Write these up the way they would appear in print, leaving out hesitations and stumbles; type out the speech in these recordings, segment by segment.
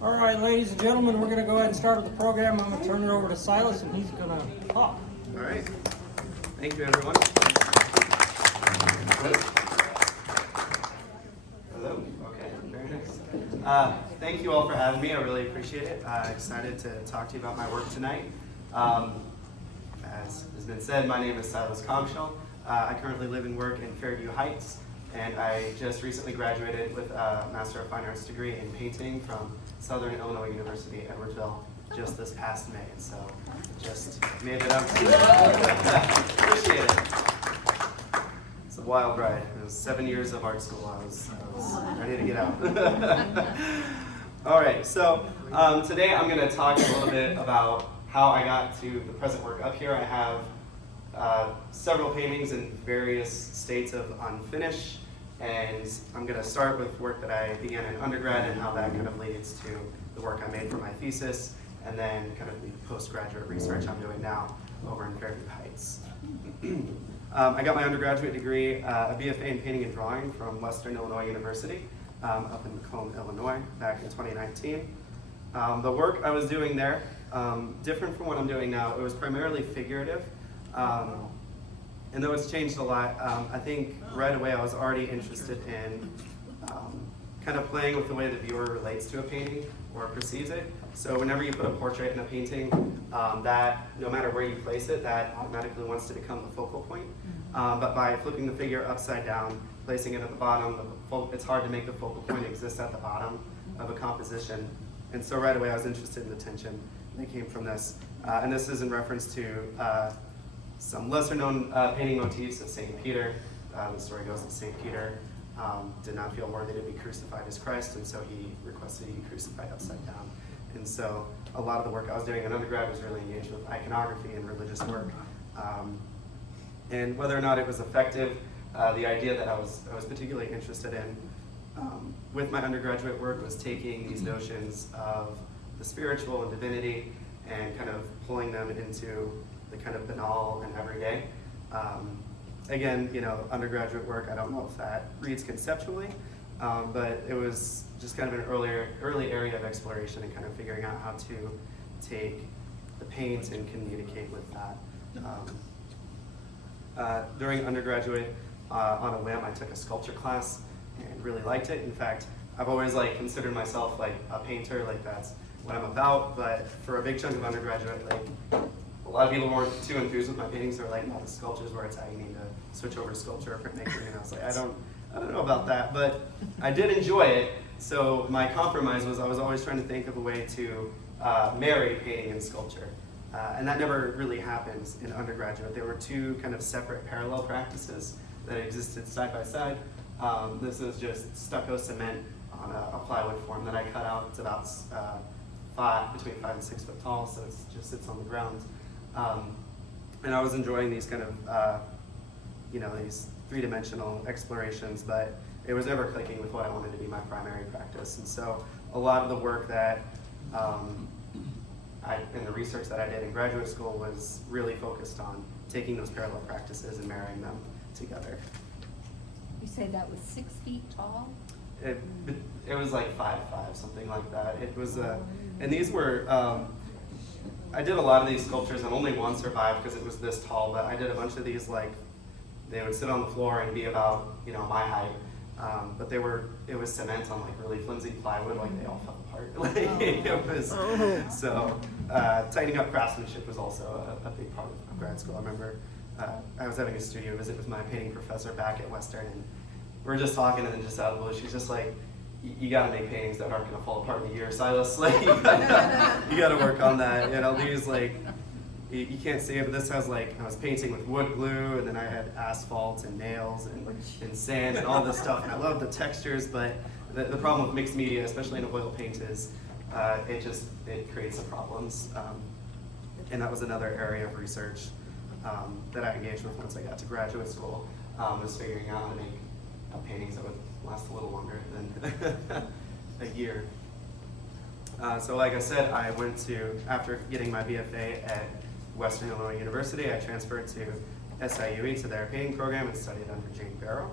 All right, ladies and gentlemen, we're going to go ahead and start with the program. I'm going to turn it over to Silas, and he's going to talk. All right. Thank you, everyone. Hello. Okay, very nice. Thank you all for having me. I really appreciate it. Excited to talk to you about my work tonight. As has been said, my name is Silas Coggeshall. I currently live and work in Fairview Heights, and I just recently graduated with a Master of Fine Arts degree in painting from Southern Illinois University, Edwardsville, just this past May. So just made it up to you. Appreciate it. It's a wild ride. It was 7 years of art school. I was ready to get out. All right, so today I'm going to talk a little bit about how I got to the present work. Up here I have several paintings in various states of unfinished, and I'm going to start with work that I began in undergrad and how that kind of leads to the work I made for my thesis, and then kind of the postgraduate research I'm doing now over in Fairview Heights. I got my undergraduate degree, a BFA in Painting and Drawing from Western Illinois University up in Macomb, Illinois, back in 2019. The work I was doing there, different from what I'm doing now, it was primarily figurative. And though it's changed a lot, I think right away I was already interested in kind of playing with the way the viewer relates to a painting or perceives it. So whenever you put a portrait in a painting, that no matter where you place it, that automatically wants to become the focal point. But by flipping the figure upside down, placing it at the bottom, it's hard to make the focal point exist at the bottom of a composition. And so right away I was interested in the tension that came from this. And this is in reference to some lesser known painting motifs of St. Peter. The story goes that St. Peter did not feel worthy to be crucified as Christ, and so he requested to be crucified upside down. And so a lot of the work I was doing in undergrad was really engaged with iconography and religious work. And whether or not it was effective, the idea that I was particularly interested in with my undergraduate work was taking these notions of the spiritual and divinity and kind of pulling them into the kind of banal and everyday. Again, you know, undergraduate work, I don't know if that reads conceptually, but it was just kind of an early area of exploration and kind of figuring out how to take the paint and communicate with that. During undergraduate, on a whim, I took a sculpture class and really liked it. In fact, I've always considered myself like a painter, like that's what I'm about, but for a big chunk of undergraduate, a lot of people weren't too enthused with my paintings. They were like, no, the sculpture's where it's at. You need to switch over to sculpture or printmaking. And I was like, I don't know about that, but I did enjoy it. So my compromise was I was always trying to think of a way to marry painting and sculpture. And that never really happened in undergraduate. There were two kind of separate parallel practices that existed side by side. This is just stucco cement on a plywood form that I cut out. It's about between 5 and 6 foot tall, so it just sits on the ground. And I was enjoying these kind of, these three-dimensional explorations, but it was never clicking with what I wanted to be my primary practice. And so a lot of the work that in the research that I did in graduate school was really focused on taking those parallel practices and marrying them together. You say that was 6 feet tall? It was like 5'5", something like that. It was, and these were, I did a lot of these sculptures and only one survived because it was this tall, but I did a bunch of these they would sit on the floor and be about, my height. But it was cement on really flimsy plywood, they all fell apart. It was, so tightening up craftsmanship was also a big part of grad school. I remember I was having a studio visit with my painting professor back at Western, and we were just talking, and then just out of the blue, she's just like, you got to make paintings that aren't going to fall apart in a year, Silas. You got to work on that. These you can't see it, but this has I was painting with wood glue, and then I had asphalt and nails and sand and all this stuff. And I love the textures, but the problem with mixed media, especially in oil paint, is it creates some problems. And that was another area of research that I engaged with once I got to graduate school, was figuring out how to make paintings that would last a little longer than a year. So like I said, I went to, after getting my BFA at Western Illinois University, I transferred to SIUE to their painting program and studied under Jane Barrow.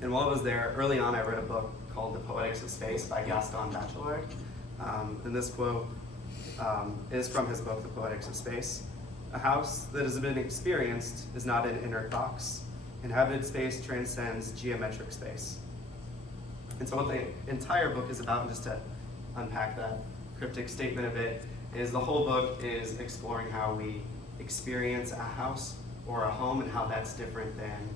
And while I was there, early on I read a book called The Poetics of Space by Gaston Bachelard. And this quote is from his book, The Poetics of Space. A house that has been experienced is not an inert box. Inhabited space transcends geometric space. And so what the entire book is about, and just to unpack that cryptic statement a bit, is the whole book is exploring how we experience a house or a home and how that's different than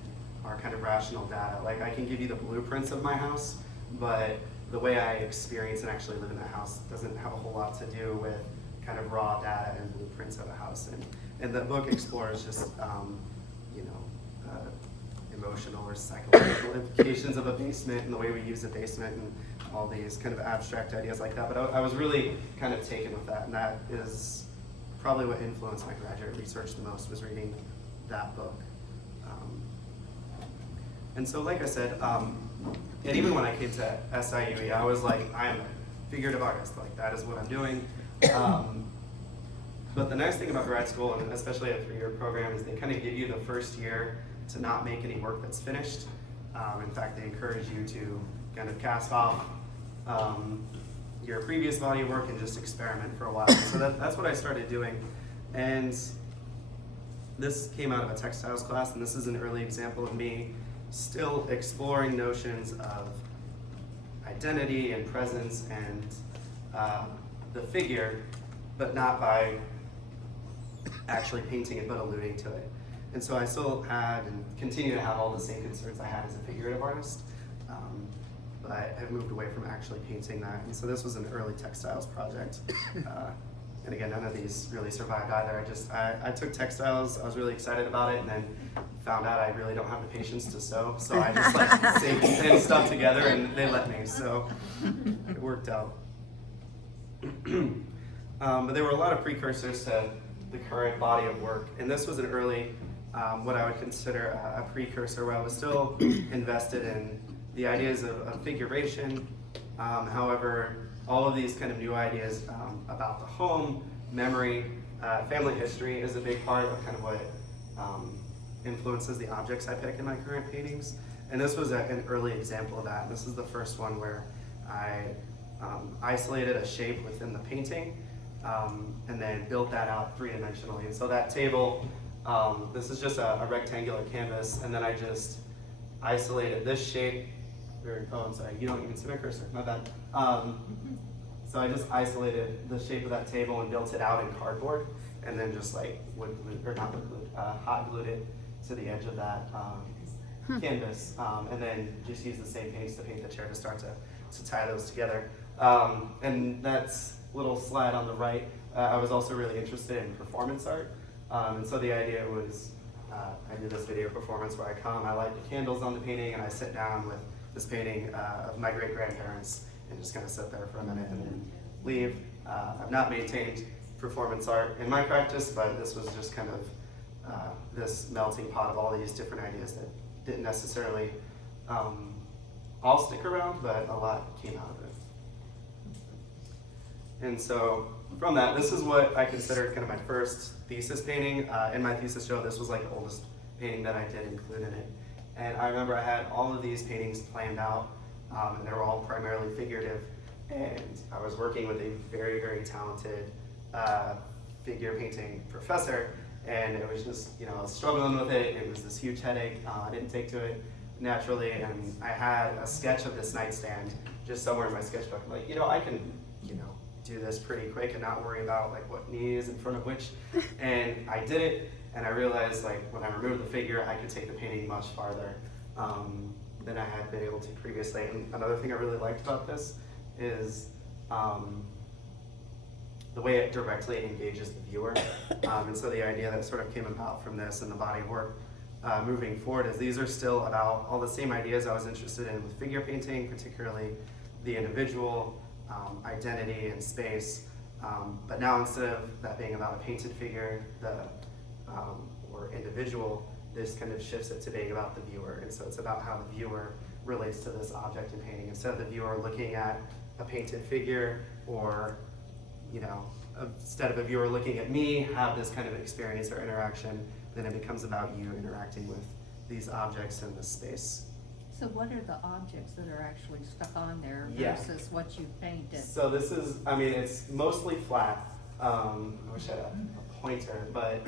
our kind of rational data. Like, I can give you the blueprints of my house, but the way I experience and actually live in the house doesn't have a whole lot to do with kind of raw data and blueprints of a house. And the book explores just, emotional or psychological implications of a basement and the way we use a basement and all these kind of abstract ideas like that. But I was really kind of taken with that, and that is probably what influenced my graduate research the most, was reading that book. And so, like I said, and even when I came to SIUE, I was like, I am a figurative artist, like that is what I'm doing. But the nice thing about grad school, and especially a 3-year program, is they kind of give you the first year to not make any work that's finished. In fact, they encourage you to kind of cast off your previous body of work and just experiment for a while. So that's what I started doing. And this came out of a textiles class, and this is an early example of me still exploring notions of identity and presence and the figure, but not by actually painting it, but alluding to it. And so I still had and continue to have all the same concerns I had as a figurative artist, but I have moved away from actually painting that. And so this was an early textiles project. And again, none of these really survived either. I took textiles, I was really excited about it, and then found out I really don't have the patience to sew. So I just like saved and stuff together, and they let me, so it worked out. But there were a lot of precursors to the current body of work, and this was an early, what I would consider a precursor, where I was still invested in the ideas of figuration. However, all of these kind of new ideas about the home, memory, family history is a big part of kind of what influences the objects I pick in my current paintings. And this was an early example of that. This is the first one where I isolated a shape within the painting and then built that out 3-dimensionally. And so that table, this is just a rectangular canvas, and then I just isolated this shape. Oh, I'm sorry, you don't even see my cursor, my bad. So I just isolated the shape of that table and built it out in cardboard, and then just like hot glued it to the edge of that canvas, and then just used the same paints to paint the chair to start to tie those together. And that's little slide on the right. I was also really interested in performance art, and so the idea was I do this video performance where I light the candles on the painting, and I sit down with this painting of my great-grandparents and just kind of sit there for a minute and then leave. I've not maintained performance art in my practice, but this was just kind of this melting pot of all these different ideas that didn't necessarily all stick around, but a lot came out of it. And so from that, this is what I considered kind of my first thesis painting. In my thesis show, this was like the oldest painting that I did include in it. And I remember I had all of these paintings planned out, and they were all primarily figurative. And I was working with a very, very talented figure painting professor, and it was just, I was struggling with it. It was this huge headache. I didn't take to it naturally, and I had a sketch of this nightstand just somewhere in my sketchbook. I'm like, I can, do this pretty quick and not worry about like what knee is in front of which. And I did it, and I realized like when I removed the figure, I could take the painting much farther than I had been able to previously. And another thing I really liked about this is the way it directly engages the viewer. And so the idea that sort of came about from this and the body of work moving forward is these are still about all the same ideas I was interested in with figure painting, particularly the individual, identity and space. But now instead of that being about a painted figure or individual, this kind of shifts it to being about the viewer. And so it's about how the viewer relates to this object in painting. Instead of the viewer looking at a painted figure, or instead of a viewer looking at me, have this kind of experience or interaction, then it becomes about you interacting with these objects in this space. So what are the objects that are actually stuck on there Yeah. versus what you painted? So this is, I mean, it's mostly flat. I wish I had a pointer, but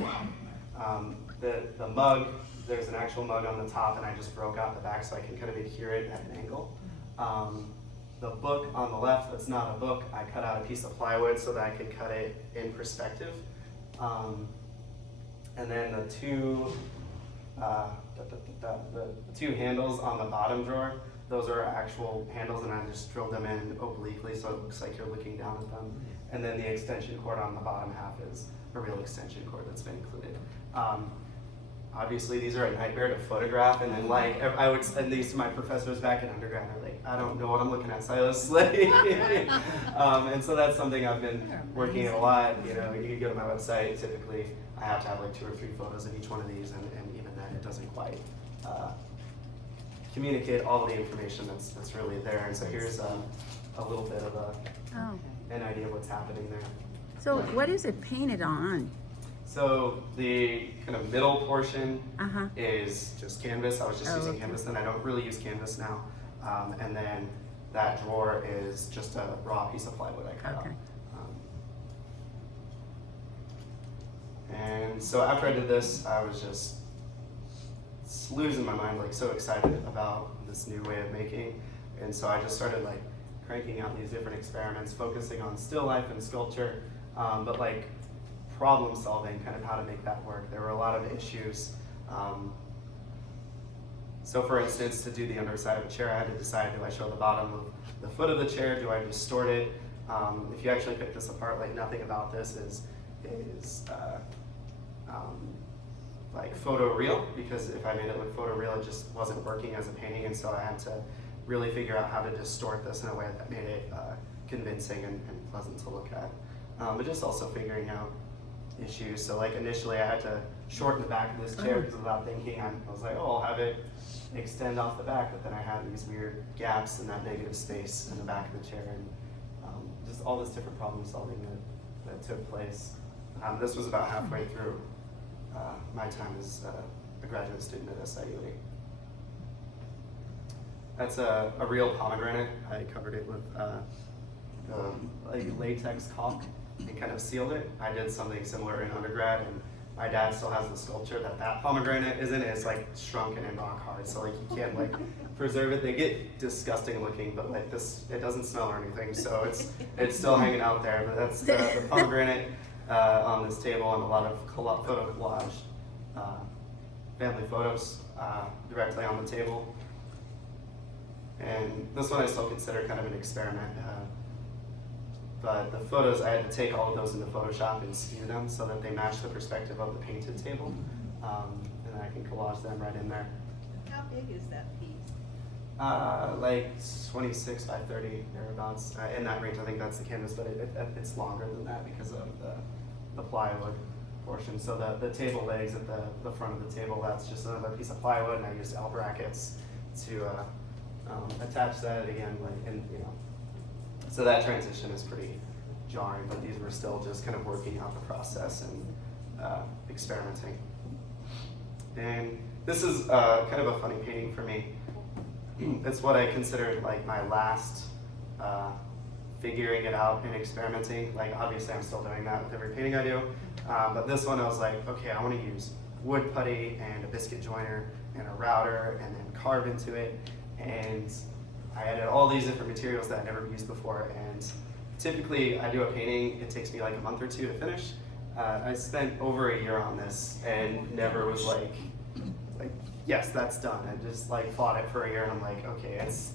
the mug, there's an actual mug on the top, and I just broke out the back so I can kind of adhere it at an angle. The book on the left, that's not a book. I cut out a piece of plywood so that I could cut it in perspective. And then the two handles on the bottom drawer, those are actual handles, and I just drilled them in obliquely so it looks like you're looking down at them. And then the extension cord on the bottom half is a real extension cord that's been included. Obviously, these are a nightmare to photograph, and then like I would send these to my professors back in undergrad. They're like, I don't know what I'm looking at, Silas. And so that's something I've been working at a lot. You know, you can go to my website. Typically, I have to have like 2 or 3 photos of each one of these, and even then, it doesn't quite communicate all of the information that's really there. And so here's a little bit of an idea of what's happening there. So what is it painted on? So the kind of middle portion Uh-huh. is just canvas. I was just using okay. canvas, and I don't really use canvas now. And then that drawer is just a raw piece of plywood I cut Okay. out. And so after I did this, I was just losing my mind, like so excited about this new way of making. And so I just started like cranking out these different experiments, focusing on still life and sculpture, but like problem solving, kind of how to make that work. There were a lot of issues. So for instance, to do the underside of a chair, I had to decide, do I show the bottom of the foot of the chair? Do I distort it? If you actually pick this apart, like nothing about this is like photoreal, because if I made it look photoreal, it just wasn't working as a painting, and so I had to really figure out how to distort this in a way that made it convincing and pleasant to look at. But just also figuring out issues. So like initially I had to shorten the back of this chair because without thinking, I was like, oh, I'll have it extend off the back, but then I had these weird gaps in that negative space in the back of the chair, and just all this different problem solving that took place. This was about halfway through my time as a graduate student at SIUE. That's a real pomegranate. I covered it with like latex caulk and kind of sealed it. I did something similar in undergrad, and my dad still has the sculpture that pomegranate is in. It's like shrunken and rock hard, so like you can't like preserve it. They get disgusting looking, but like this, it doesn't smell or anything, so it's still hanging out there. But that's the pomegranate on this table, and a lot of photo collage, family photos directly on the table. And this one I still consider kind of an experiment. But the photos, I had to take all of those into Photoshop and skew them so that they match the perspective of the painted table. And I can collage them right in there. How big is that piece? Like 26 by 30, thereabouts. In that range, I think that's the canvas, but it's longer than that because of the plywood portion. So the table legs at the front of the table, that's just another piece of plywood, and I used L brackets to attach that again, like, and you know. So that transition is pretty jarring, but these were still just kind of working out the process and experimenting. And this is kind of a funny painting for me. It's what I considered like my last figuring it out and experimenting. Like obviously I'm still doing that with every painting I do, but this one I was like, okay, I want to use wood putty and a biscuit joiner and a router and then carve into it. And I added all these different materials that I'd never used before, and typically I do a painting, it takes me like a month or 2 to finish. I spent over a year on this and never was like, yes, that's done. I just like fought it for a year, and I'm like, okay, it's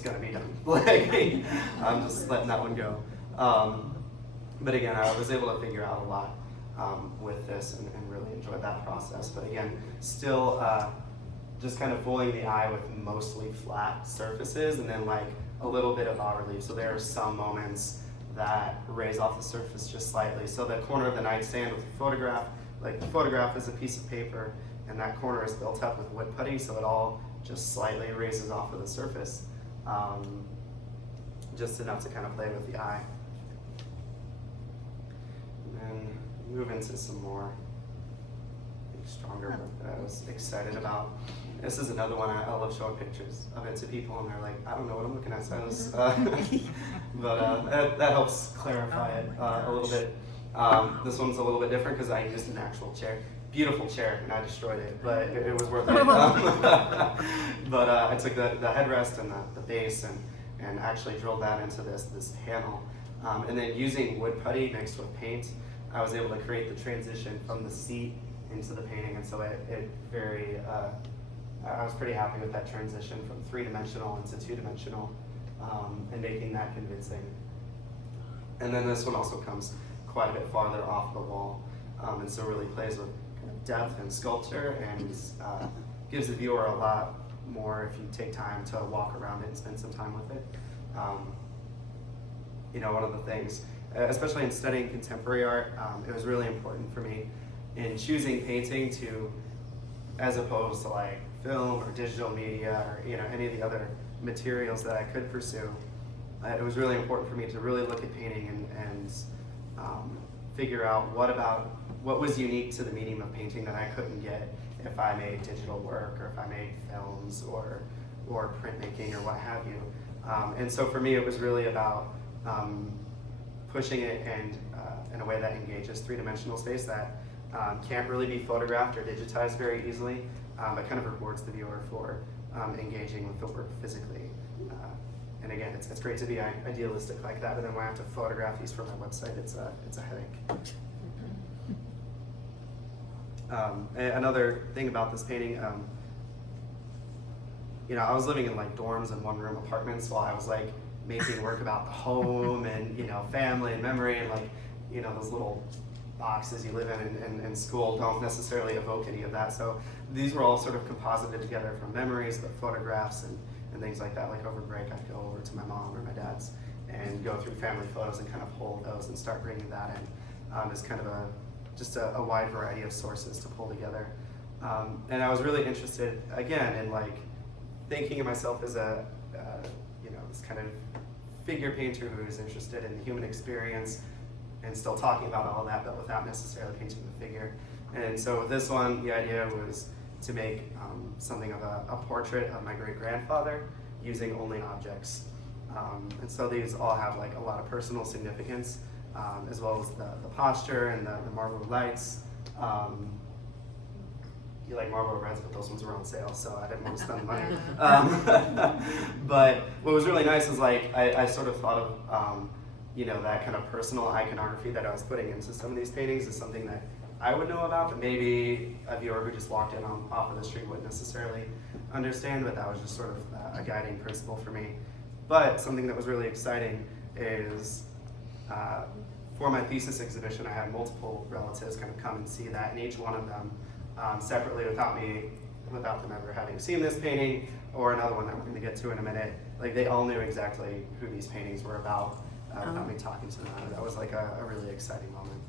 gonna be done. Like, I'm just letting that one go. But again, I was able to figure out a lot with this and really enjoyed that process. But again, still just kind of fooling the eye with mostly flat surfaces and then like a little bit of bas relief. So there are some moments that raise off the surface just slightly. So the corner of the nightstand with the photograph, like the photograph is a piece of paper and that corner is built up with wood putty, so it all just slightly raises off of the surface. Just enough to kind of play with the eye. And then move into some more stronger that I was excited about. This is another one I love showing pictures of it to people, and they're like, I don't know what I'm looking at, Silas. But that helps clarify it a little bit. This one's a little bit different because I used an actual chair. Beautiful chair, and I destroyed it, but it was worth it. But I took the headrest and the base and actually drilled that into this panel. And then using wood putty mixed with paint, I was able to create the transition from the seat into the painting, and so I was pretty happy with that transition from 3-dimensional into 2-dimensional, and making that convincing. And then this one also comes quite a bit farther off the wall, and so really plays with kind of depth and sculpture, and gives the viewer a lot more if you take time to walk around it and spend some time with it. You know, one of the things, especially in studying contemporary art, it was really important for me in choosing painting to, as opposed to like film or digital media or any of the other materials that I could pursue. It was really important for me to really look at painting and figure out what was unique to the medium of painting that I couldn't get if I made digital work or if I made films or printmaking or what have you. And so for me, it was really about pushing it and in a way that engages 3-dimensional space that can't really be photographed or digitized very easily, but kind of rewards the viewer for engaging with the work physically. And again, it's great to be idealistic like that, but then when I have to photograph these for my website, it's a headache. Another thing about this painting, I was living in like dorms and one-room apartments while I was like making work about the home and family and memory, and like those little boxes you live in school don't necessarily evoke any of that. So these were all sort of composited together from memories, but photographs and things like that. Like over break, I'd go over to my mom or my dad's and go through family photos and kind of pull those and start bringing that in as kind of just a wide variety of sources to pull together. And I was really interested, again, in like thinking of myself as a this kind of figure painter who is interested in the human experience and still talking about all of that, but without necessarily painting the figure. And so with this one, the idea was to make something of a portrait of my great-grandfather using only objects. And so these all have like a lot of personal significance, as well as the posture and the Marlboro lights. You like Marlboro Reds, but those ones were on sale, so I didn't want to spend the money. But what was really nice is like I sort of thought of that kind of personal iconography that I was putting into some of these paintings is something that I would know about, but maybe a viewer who just walked in off of the street wouldn't necessarily understand, but that was just sort of a guiding principle for me. But something that was really exciting is for my thesis exhibition, I had multiple relatives kind of come and see that, and each one of them separately without them ever having seen this painting or another one that we're going to get to in a minute, like they all knew exactly who these paintings were about without me talking to them. That was like a really exciting moment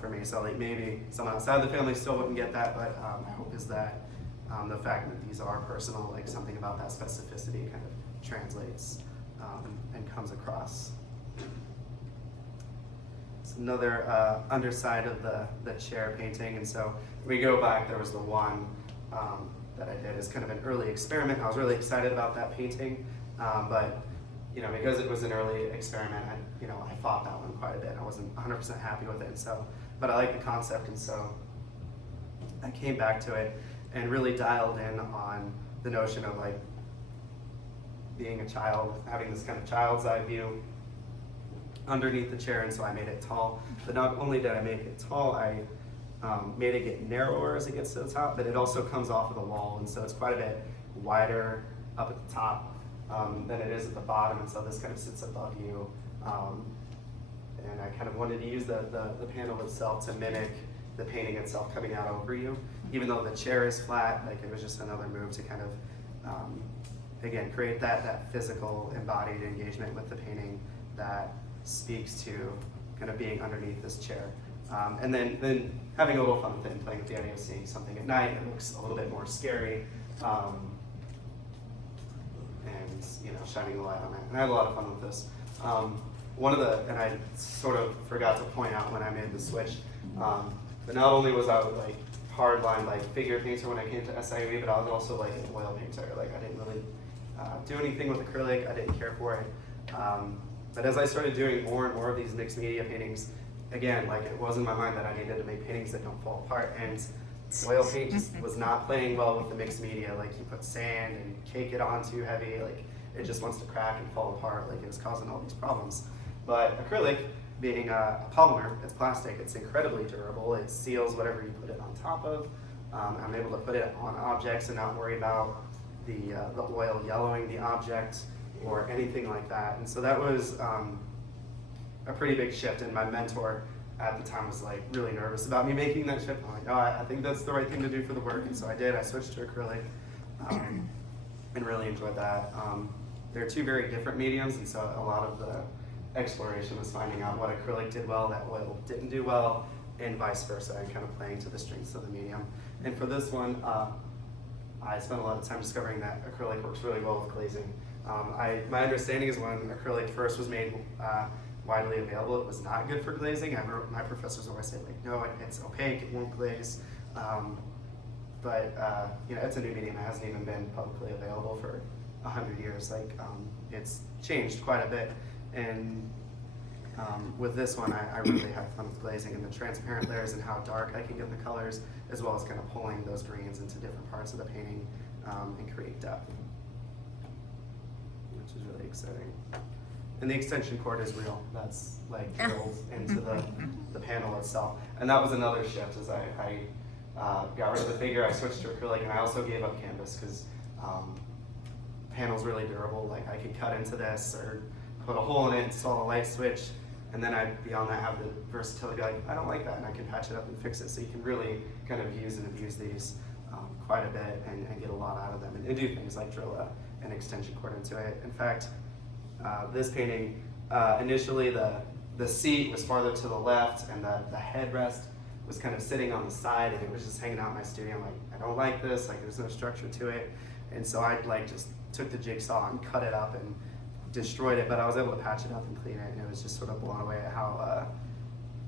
for me. So like maybe someone outside the family still wouldn't get that, but my hope is that the fact that these are personal, like something about that specificity kind of translates and comes across. It's another underside of the chair painting, and so we go back, there was the one that I did as kind of an early experiment. I was really excited about that painting, but because it was an early experiment, I fought that one quite a bit. I wasn't 100% happy with it, and so, but I liked the concept, and so I came back to it and really dialed in on the notion of like being a child, having this kind of child's eye view underneath the chair, and so I made it tall. But not only did I make it tall, I made it get narrower as it gets to the top, but it also comes off of the wall, and so it's quite a bit wider up at the top than it is at the bottom, and so this kind of sits above you. And I kind of wanted to use the panel itself to mimic the painting itself coming out over you. Even though the chair is flat, like it was just another move to kind of, again, create that physical embodied engagement with the painting that speaks to kind of being underneath this chair. And then having a little fun with it and playing with the idea of seeing something at night that looks a little bit more scary, and shining the light on it. And I had a lot of fun with this. And I sort of forgot to point out when I made the switch, but not only was I like hard line like figure painter when I came to SIUE, but I was also like an oil painter. Like I didn't really do anything with acrylic. I didn't care for it. But as I started doing more and more of these mixed media paintings, again, like it was in my mind that I needed to make paintings that don't fall apart. And oil paint just was not playing well with the mixed media. Like you put sand and cake it on too heavy, like it just wants to crack and fall apart. Like it was causing all these problems. But acrylic, being a polymer, it's plastic, it's incredibly durable. It seals whatever you put it on top of. I'm able to put it on objects and not worry about the oil yellowing the object or anything like that. And so that was a pretty big shift, and my mentor at the time was like really nervous about me making that shift. I'm like, no, I think that's the right thing to do for the work, and so I did. I switched to acrylic and really enjoyed that. They're two very different mediums, and so a lot of the exploration was finding out what acrylic did well that oil didn't do well, and vice versa, and kind of playing to the strengths of the medium. And for this one, I spent a lot of time discovering that acrylic works really well with glazing. My understanding is when acrylic first was made widely available, it was not good for glazing. My professors always say, like, no, it's opaque, it won't glaze. But you know, it's a new medium. It hasn't even been publicly available for 100 years. Like, it's changed quite a bit. And with this one, I really had fun with glazing and the transparent layers and how dark I can get the colors, as well as kind of pulling those greens into different parts of the painting and create depth, which is really exciting. And the extension cord is real. That's like drilled into the panel itself. And that was another shift as I got rid of the figure. I switched to acrylic, and I also gave up canvas because panel's really durable. Like I could cut into this or put a hole in it, install a light switch, and then I'd beyond that have the versatility to be like, I don't like that, and I can patch it up and fix it. So you can really kind of use and abuse these quite a bit and get a lot out of them and do things like drill an extension cord into it. In fact, this painting, initially the seat was farther to the left and the headrest was kind of sitting on the side, and it was just hanging out in my studio. I'm like, I don't like this, like there's no structure to it. And so I like just took the jigsaw and cut it up and destroyed it, but I was able to patch it up and clean it, and it was just sort of blown away at how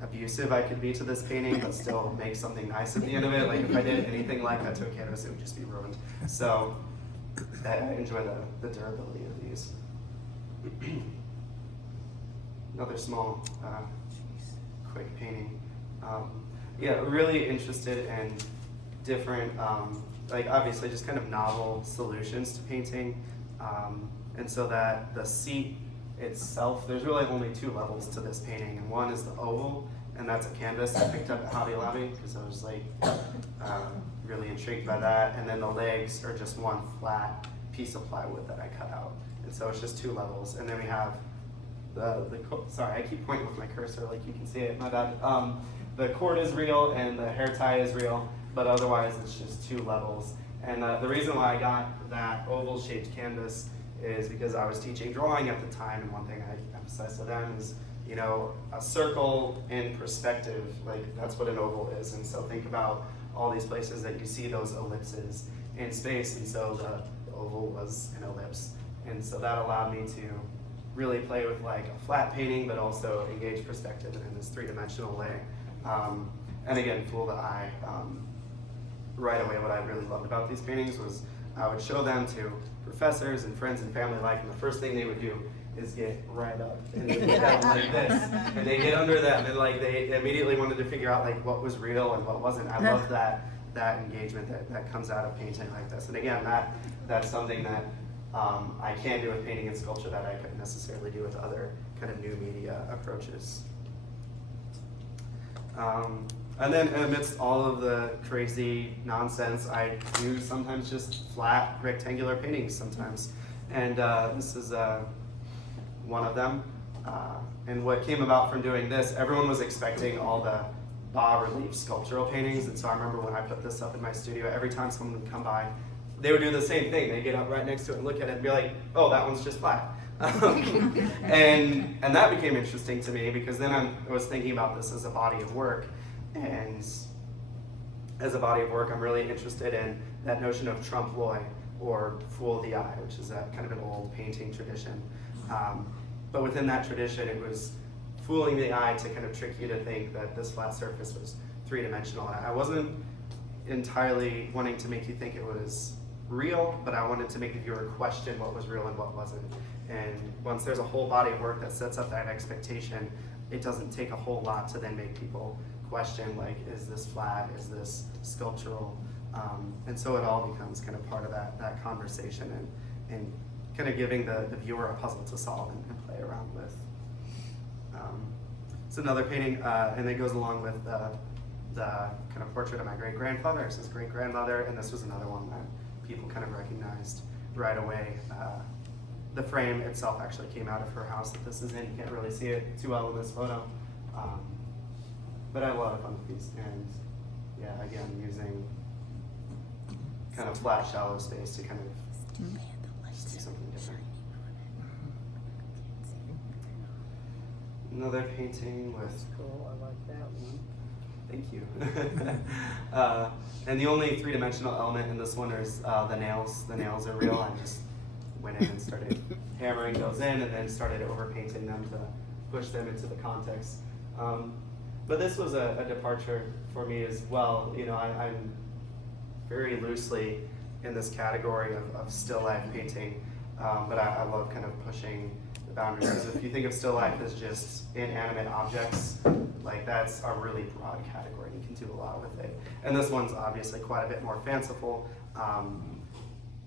abusive I could be to this painting, but still make something nice at the end of it. Like if I did anything like that to a canvas, it would just be ruined. So I enjoy the durability of these. Another small, quick painting. Yeah, really interested in different, like obviously just kind of novel solutions to painting. And so that the seat itself, there's really only two levels to this painting, and one is the oval, and that's a canvas I picked up at Hobby Lobby because I was like really intrigued by that. And then the legs are just one flat piece of plywood that I cut out. And so it's just two levels. And then we have sorry, I keep pointing with my cursor like you can see it, my bad. The cord is real and the hair tie is real, but otherwise it's just two levels. And the reason why I got that oval shaped canvas is because I was teaching drawing at the time, and one thing I emphasized to them is, you know, a circle in perspective, like that's what an oval is. And so think about all these places that you see those ellipses in space, and so the oval was an ellipse. And so that allowed me to really play with like a flat painting, but also engage perspective in this three-dimensional way. And again, fool the eye. Right away, what I really loved about these paintings was I would show them to professors and friends and family alike, and the first thing they would do is get right up and they look at them like this, and they get under them, and like they immediately wanted to figure out like what was real and what wasn't. I love that engagement that comes out of painting like this. And again, that's something that I can do with painting and sculpture that I couldn't necessarily do with other kind of new media approaches. And then amidst all of the crazy nonsense, I do sometimes just flat rectangular paintings sometimes. And this is one of them. And what came about from doing this, everyone was expecting all the bas-relief sculptural paintings. And so I remember when I put this up in my studio, every time someone would come by, they would do the same thing. They'd get up right next to it and look at it and be like, oh, that one's just flat. and that became interesting to me because then I was thinking about this as a body of work. And as a body of work, I'm really interested in that notion of trompe l'oeil, or fool the eye, which is a kind of an old painting tradition. But within that tradition, it was fooling the eye to kind of trick you to think that this flat surface was three-dimensional. And I wasn't entirely wanting to make you think it was real, but I wanted to make the viewer question what was real and what wasn't. And once there's a whole body of work that sets up that expectation, it doesn't take a whole lot to then make people question, like, is this flat, is this sculptural? And so it all becomes kind of part of that conversation and kind of giving the viewer a puzzle to solve and play around with. It's another painting, and it goes along with the kind of portrait of my great-grandfather. It's his great-grandmother, and this was another one that people kind of recognized right away. The frame itself actually came out of her house that this is in. You can't really see it too well in this photo. But I had a lot of fun with these, and yeah, again, using kind of flat, shallow space to kind of just do something different. Another painting with. Cool, I like that one. Thank you. And the only three-dimensional element in this one is the nails. The nails are real. I just went in and started hammering those in, and then started overpainting them to push them into the context. But this was a departure for me as well. You know, I'm very loosely in this category of still life painting, but I love kind of pushing the boundaries. Because if you think of still life as just inanimate objects, like that's a really broad category. You can do a lot with it. And this one's obviously quite a bit more fanciful.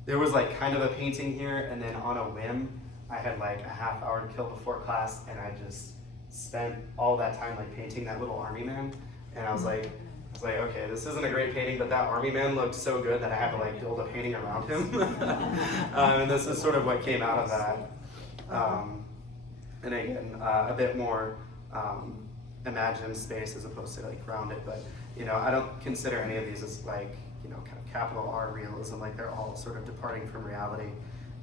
There was like kind of a painting here, and then on a whim, I had like a half hour to kill before class, and I just spent all that time like painting that little army man. And I was like, okay, this isn't a great painting, but that army man looked so good that I had to like build a painting around him. And this is sort of what came out of that. And again, a bit more imagined space as opposed to like grounded. But you know, I don't consider any of these as like, you know, kind of capital R realism. Like they're all sort of departing from reality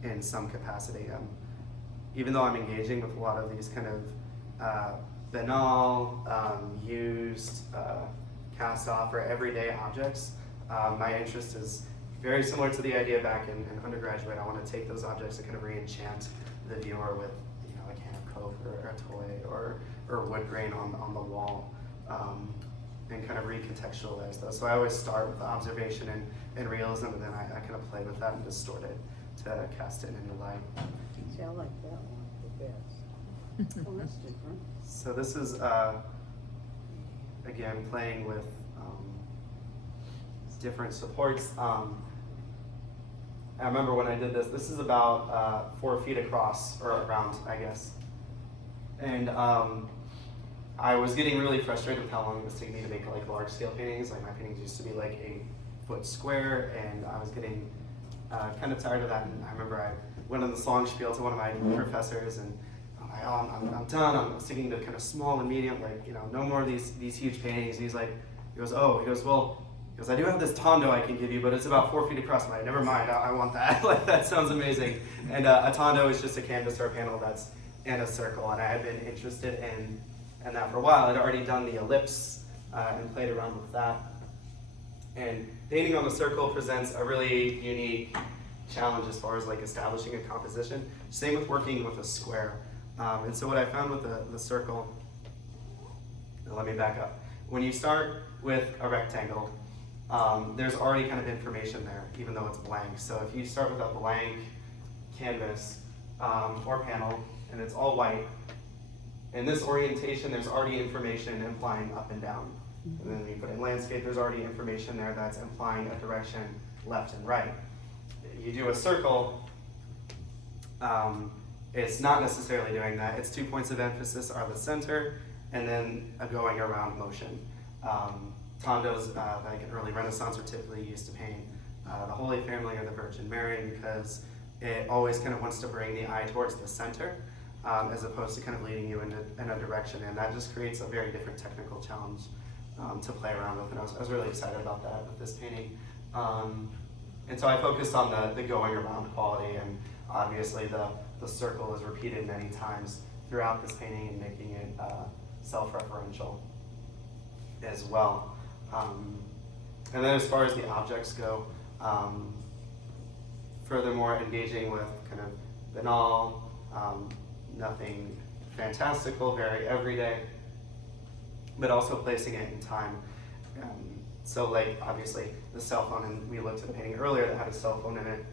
in some capacity. Even though I'm engaging with a lot of these kind of banal, used, cast off or everyday objects, my interest is very similar to the idea back in undergraduate. I want to take those objects and kind of re-enchant the viewer with, you know, a can of Coke or a toy or wood grain on the wall, and kind of recontextualize those. So I always start with the observation and realism, and then I kind of play with that and distort it to cast it into light. See, I like that one the best. Oh, that's different. So this is, again, playing with different supports. I remember when I did this, this is about 4 feet across, or around, I guess. And I was getting really frustrated with how long it was taking me to make like large scale paintings. Like my paintings used to be like a foot square, and I was getting kind of tired of that. And I remember I went on the song spiel to one of my professors, and I'm like, oh, I'm done. I'm sticking to kind of small and medium, like, you know, no more of these huge paintings. And he goes, well, I do have this tondo I can give you, but it's about 4 feet across. I'm like, never mind, I want that. Like, that sounds amazing. And a tondo is just a canvas or a panel that's in a circle, and I had been interested in that for a while. I'd already done the ellipse and played around with that. And painting on the circle presents a really unique challenge as far as like establishing a composition. Same with working with a square. And so what I found with the circle, let me back up. When you start with a rectangle, there's already kind of information there, even though it's blank. So if you start with a blank canvas or panel, and it's all white, in this orientation, there's already information implying up and down. And then you put in landscape, there's already information there that's implying a direction left and right. You do a circle, it's not necessarily doing that. Its 2 points of emphasis are the center and then a going around motion. Tondos, like in early Renaissance, were typically used to paint the Holy Family or the Virgin Mary, because it always kind of wants to bring the eye towards the center, as opposed to kind of leading you in a direction, and that just creates a very different technical challenge to play around with, and I was really excited about that with this painting. And so I focused on the going around quality, and obviously the circle is repeated many times throughout this painting and making it self-referential as well. And then as far as the objects go, furthermore engaging with kind of banal, nothing fantastical, very everyday, but also placing it in time. So like obviously the cell phone, and we looked at a painting earlier that had a cell phone in it.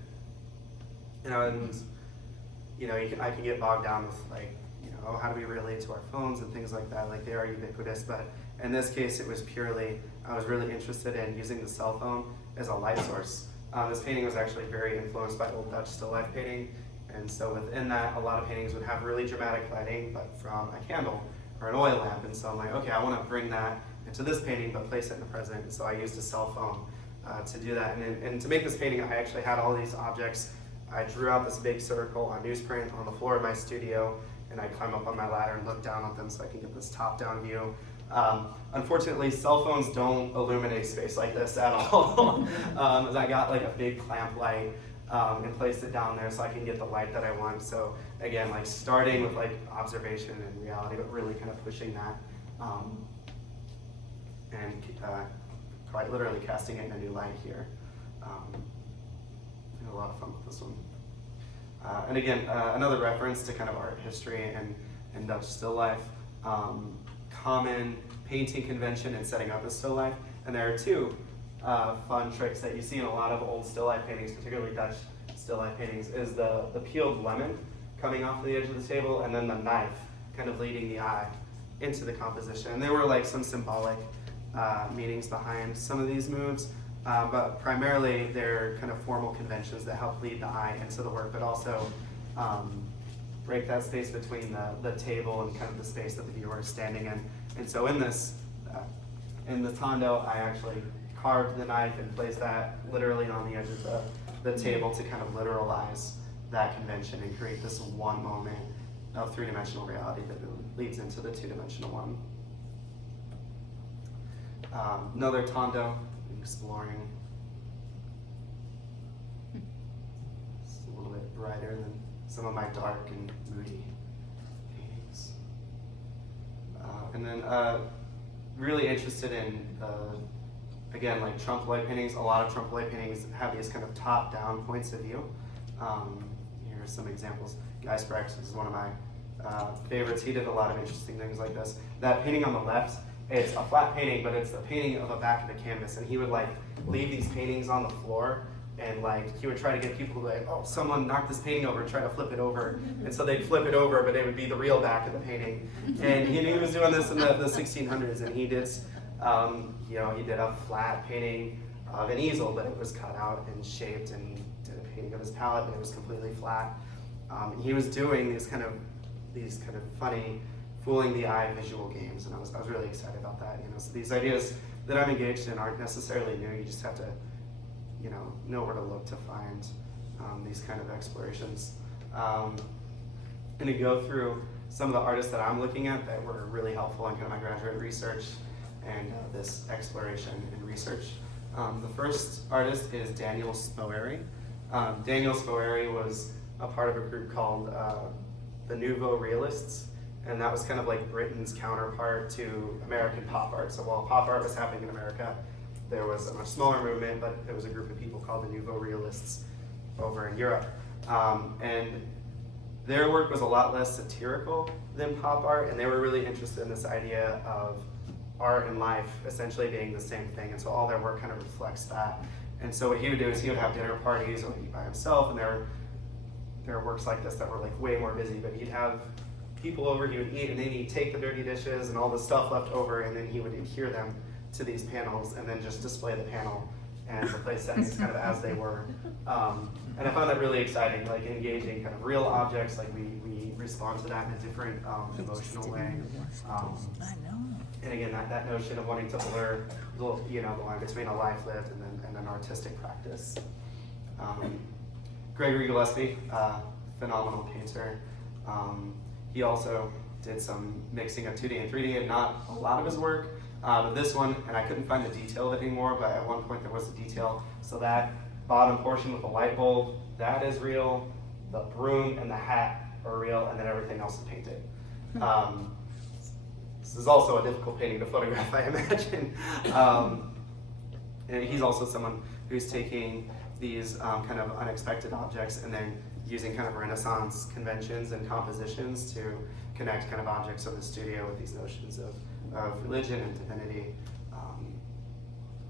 And I can get bogged down with like, how do we relate to our phones and things like that? Like they are ubiquitous, but in this case it was purely, I was really interested in using the cell phone as a light source. This painting was actually very influenced by Old Dutch still life painting, and so within that a lot of paintings would have really dramatic lighting, but from a candle or an oil lamp. And so I'm like, okay, I want to bring that into this painting but place it in the present. And so I used a cell phone to do that. And to make this painting, I actually had all these objects. I drew out this big circle on newsprint on the floor of my studio, and I climb up on my ladder and look down at them so I can get this top-down view. Unfortunately, cell phones don't illuminate space like this at all. I got like a big clamp light and placed it down there so I can get the light that I want. So again, like starting with like observation and reality, but really kind of pushing that and quite literally casting it in a new light here. I had a lot of fun with this one. And again, another reference to kind of art history and Dutch still life. Common painting convention and setting up a still life. And there are two fun tricks that you see in a lot of old still life paintings, particularly Dutch still life paintings, is the peeled lemon coming off the edge of the table, and then the knife kind of leading the eye into the composition. And there were like some symbolic meanings behind some of these moves, but primarily they're kind of formal conventions that help lead the eye into the work, but also break that space between the table and kind of the space that the viewer is standing in. And so in this, in the tondo, I actually carved the knife and placed that literally on the edge of the table to kind of literalize that convention and create this one moment of three-dimensional reality that leads into the two-dimensional one. Another tondo, exploring. It's a little bit brighter than some of my dark and moody paintings. And then really interested in, again, like trompe l'oeil paintings. A lot of trompe l'oeil paintings have these kind of top-down points of view. Here are some examples. Guy Sprecht is one of my favorites. He did a lot of interesting things like this. That painting on the left, it's a flat painting, but it's the painting of the back of the canvas. And he would like leave these paintings on the floor, and like he would try to get people to like, oh, someone knocked this painting over, try to flip it over. And so they'd flip it over, but it would be the real back of the painting. And he was doing this in the 1600s, and he did, he did a flat painting of an easel, but it was cut out and shaped, and did a painting of his palette, and it was completely flat. He was doing these kind of funny, fooling the eye visual games, and I was really excited about that. So these ideas that I'm engaged in aren't necessarily new. You just have to, know where to look to find these kind of explorations. And to go through some of the artists that I'm looking at that were really helpful in kind of my graduate research and this exploration and research. The first artist is Daniel Spoeri. Daniel Spoeri was a part of a group called the Nouveau Realists, and that was kind of like Britain's counterpart to American pop art. So while pop art was happening in America, there was a much smaller movement, but there was a group of people called the Nouveau Realists over in Europe. And their work was a lot less satirical than pop art, and they were really interested in this idea of art and life essentially being the same thing, and so all their work kind of reflects that. And so what he would do is he would have dinner parties, or he'd be by himself, and there are works like this that were like way more busy, but he'd have people over, he would eat, and then he'd take the dirty dishes and all the stuff left over, and then he would adhere them to these panels and then just display the panel and replace settings kind of as they were. And I found that really exciting, like engaging kind of real objects, like we respond to that in a different emotional way. And again, that notion of wanting to blur the line between a life lived and an artistic practice. Gregory Gillespie, phenomenal painter. He also did some mixing of 2D and 3D, and not a lot of his work, but this one, and I couldn't find the detail of it anymore, but at one point there was a detail. So that bottom portion with the light bulb, that is real. The broom and the hat are real, and then everything else is painted. This is also a difficult painting to photograph, I imagine. And he's also someone who's taking these kind of unexpected objects and then using kind of Renaissance conventions and compositions to connect kind of objects of the studio with these notions of religion and divinity.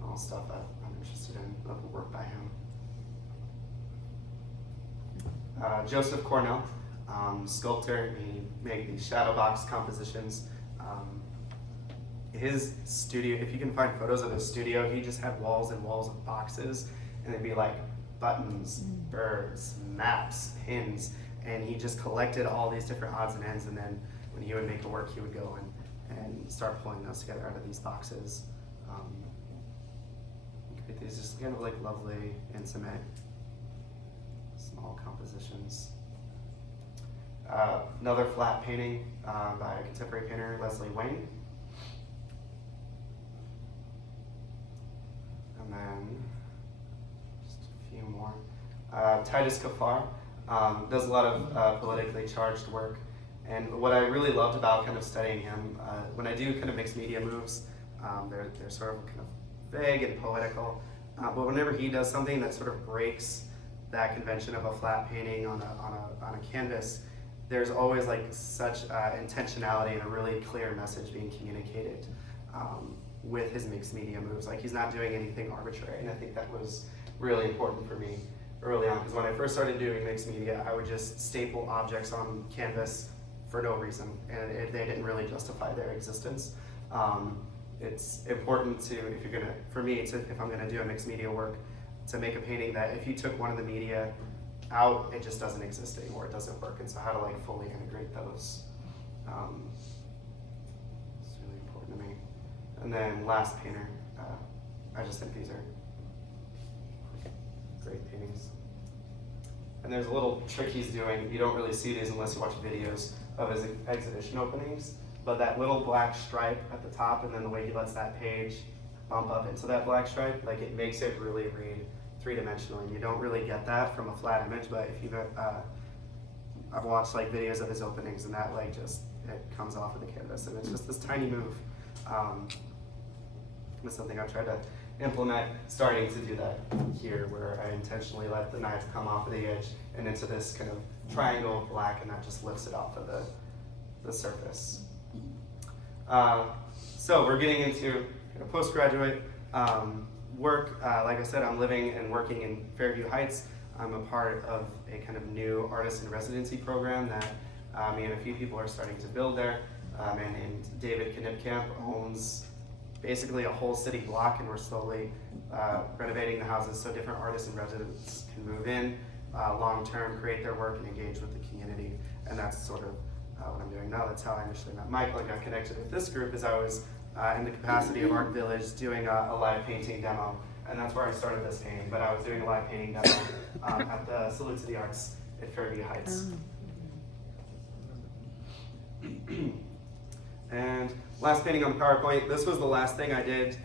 all stuff that I'm interested in of the work by him. Joseph Cornell, sculptor. He made these shadow box compositions. His studio, if you can find photos of his studio, he just had walls and walls of boxes, and they'd be like buttons, birds, maps, pins, and he just collected all these different odds and ends, and then when he would make a work, he would go and start pulling those together out of these boxes. Create these just kind of like lovely, intimate, small compositions. Another flat painting by a contemporary painter, Leslie Wayne. And then just a few more. Titus Kaffar does a lot of politically charged work. And what I really loved about kind of studying him, when I do kind of mixed media moves, they're sort of kind of vague and poetical. But whenever he does something that sort of breaks that convention of a flat painting on a canvas, there's always like such intentionality and a really clear message being communicated with his mixed media moves. Like, he's not doing anything arbitrary, and I think that was really important for me early on, because when I first started doing mixed media, I would just staple objects on canvas for no reason, and they didn't really justify their existence. It's important to, if you're gonna, for me, if I'm gonna do a mixed media work, to make a painting that if you took one of the media out, it just doesn't exist anymore, it doesn't work, and so how to like fully integrate those. It's really important to me. And then last painter, I just think these are great paintings. And there's a little trick he's doing. You don't really see these unless you watch videos of his exhibition openings, but that little black stripe at the top, and then the way he lets that page bump up into that black stripe, like, it makes it really read three-dimensionally. You don't really get that from a flat image, but if you've I've watched like videos of his openings, and that like just, it comes off of the canvas, and it's just this tiny move. It's something I've tried to implement, starting to do that here, where I intentionally let the knife come off of the edge and into this kind of triangle of black, and that just lifts it off of the surface. So we're getting into kind of postgraduate work. Like I said, I'm living and working in Fairview Heights. I'm a part of a kind of new artist in residency program that me and a few people are starting to build there. A man named David Knipkamp owns basically a whole city block, and we're slowly renovating the houses so different artists and residents can move in long-term, create their work, and engage with the community. And that's sort of what I'm doing now. That's how I initially met Michael and got connected with this group, as I was in the capacity of Art Village doing a live painting demo. And that's where I started this painting, but I was doing a live painting demo at the Salute to the Arts at Fairview Heights. And last painting on the PowerPoint, this was the last thing I did,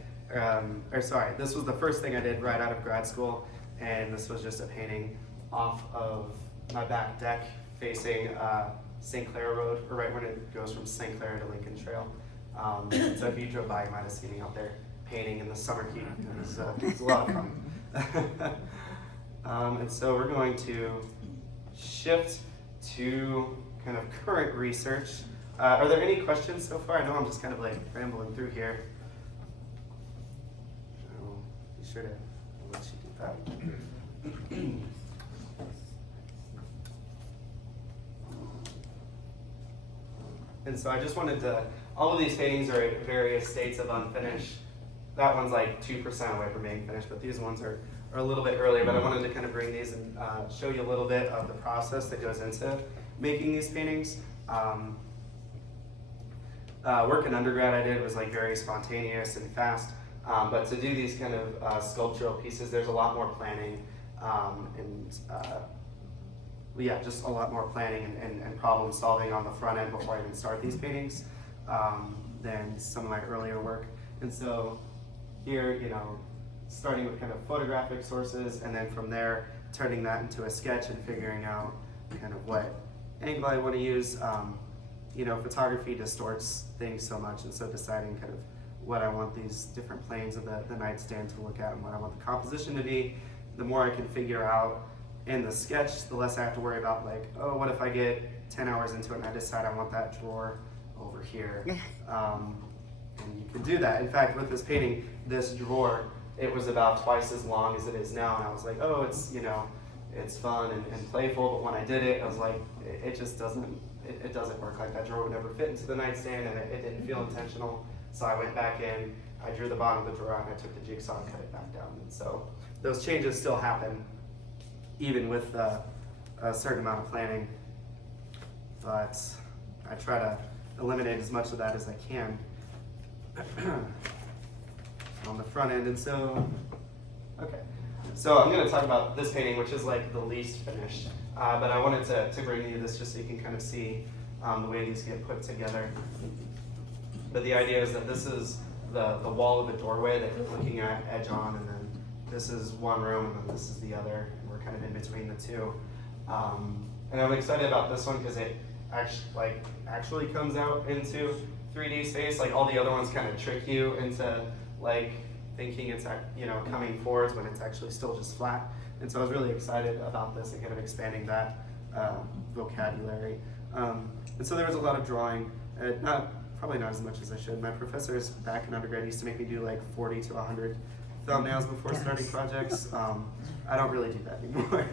this was the first thing I did right out of grad school, and this was just a painting off of my back deck facing St. Clair Road, or right when it goes from St. Clair to Lincoln Trail. So if you drove by, you might have seen me out there painting in the summer heat. It was a lot of fun. And so we're going to shift to kind of current research. Are there any questions so far? I know I'm just kind of like rambling through here. I'll be sure to let you do that. And so I just wanted to, all of these paintings are at various states of unfinished. That one's like 2% away from being finished, but these ones are a little bit earlier. But I wanted to kind of bring these and show you a little bit of the process that goes into making these paintings. Work in undergrad I did was like very spontaneous and fast, but to do these kind of sculptural pieces, there's a lot more planning yeah, just a lot more planning and problem solving on the front end before I even start these paintings than some of my earlier work. And so here, you know, starting with kind of photographic sources, and then from there turning that into a sketch and figuring out kind of what angle I want to use. You know, photography distorts things so much, and so deciding kind of what I want these different planes of the nightstand to look at and what I want the composition to be, the more I can figure out in the sketch, the less I have to worry about like, oh, what if I get 10 hours into it and I decide I want that drawer over here. And you can do that. In fact, with this painting, this drawer it was about twice as long as it is now, and I was like, oh, it's, you know, it's fun and playful, but when I did it, I was like, it just doesn't, it doesn't work like that. Drawer would never fit into the nightstand, and it didn't feel intentional. So I went back in, I drew the bottom of the drawer, and I took the jigsaw and cut it back down. And so those changes still happen, even with a certain amount of planning. But I try to eliminate as much of that as I can on the front end. And so, okay. So I'm going to talk about this painting, which is like the least finished. But I wanted to bring you this just so you can kind of see the way these get put together. But the idea is that this is the wall of a doorway that you're looking at edge on, and then this is one room, and then this is the other, and we're kind of in between the two. And I'm excited about this one because it actually comes out into 3D space. Like all the other ones kind of trick you into like thinking it's, you know, coming forwards when it's actually still just flat. And so I was really excited about this and kind of expanding that vocabulary. And so there was a lot of drawing, probably not as much as I should. My professors back in undergrad used to make me do like 40 to 100 thumbnails before starting projects. I don't really do that anymore.